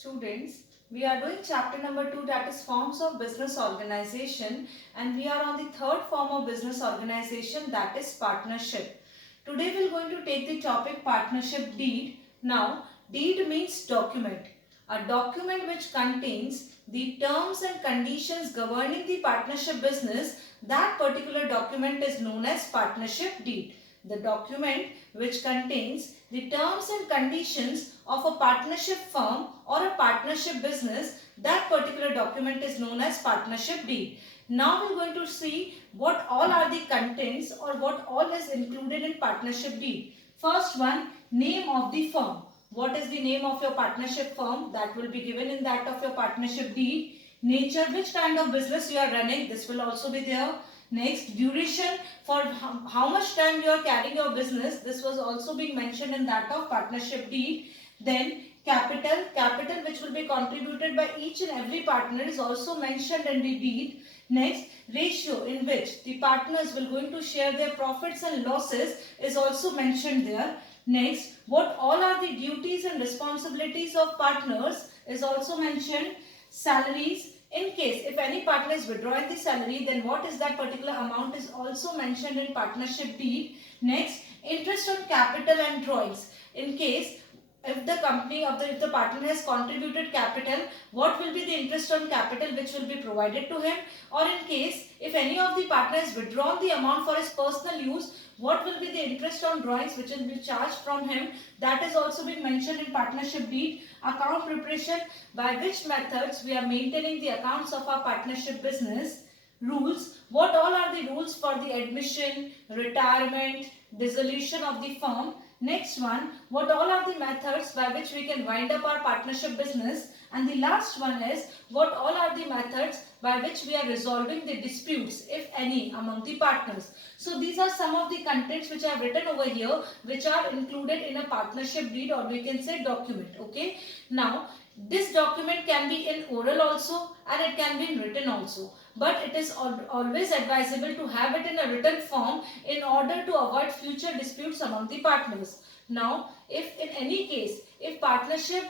Students, we are doing chapter number 2, that is forms of business organization, and we are on the third form of business organization, that is partnership. Today we are going to take the topic partnership deed. Now, deed means document. A document which contains the terms and conditions governing the partnership business, that particular document is known as partnership deed. The document which contains the terms and conditions of a partnership firm or a partnership business, that particular document is known as partnership deed. Now we are going to see what all are the contents or what all is included in partnership deed. First one, name of the firm. What is the name of your partnership firm? That will be given in that of your partnership deed. Nature, which kind of business you are running, this will also be there. Next, duration, for how much time you are carrying your business, this was also being mentioned in that of partnership deed. Then capital which will be contributed by each and every partner is also mentioned in the deed. Next, ratio in which the partners will going to share their profits and losses is also mentioned there. Next, what all are the duties and responsibilities of partners is also mentioned. Salaries, in case if any partner is withdrawing the salary, then what is that particular amount is also mentioned in partnership deed. Next, interest on capital and drawings. In case if the company of if the partner has contributed capital, what will be the interest on capital which will be provided to him? Or in case if any of the partners withdrawn the amount for his personal use, what will be the interest on drawings which will be charged from him? That is also being mentioned in partnership deed. Account preparation, by which methods we are maintaining the accounts of our partnership business. Rules, what all are the rules for the admission, retirement, dissolution of the firm. Next one, what all are the methods by which we can wind up our partnership business. And the last one is, what all are the methods by which we are resolving the disputes, if any, among the partners. So these are some of the contents which I have written over here, which are included in a partnership deed, or we can say document. Okay. Now, this document can be in oral also and it can be in written also. But it is always advisable to have it in a written form in order to avoid future disputes among the partners. Now, if in any case, if partnership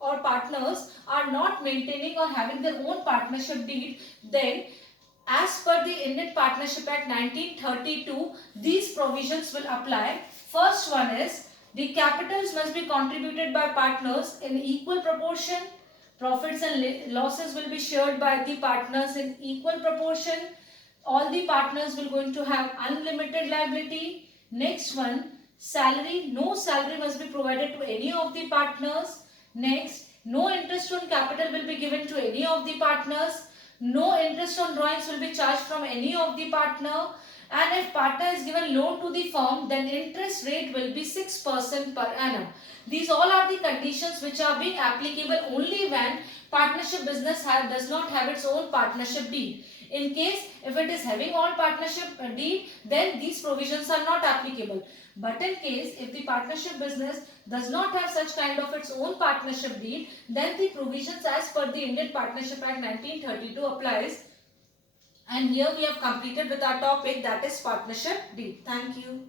or partners are not maintaining or having their own partnership deed, then as per the Indian Partnership Act 1932, these provisions will apply. First one is, the capitals must be contributed by partners in equal proportion. Profits and losses will be shared by the partners in equal proportion. All the partners will going to have unlimited liability. Next one, salary. No salary must be provided to any of the partners. Next, no interest on capital will be given to any of the partners. No interest on drawings will be charged from any of the partner. And if partner is given loan to the firm, then interest rate will be 6% per annum. These all are the conditions which are being applicable only when partnership business does not have its own partnership deed. In case if it is having all partnership deed, then these provisions are not applicable. But in case if the partnership business does not have such kind of its own partnership deed, then the provisions as per the Indian Partnership Act 1932 applies. And here we have completed with our topic, that is partnership deed. Thank you.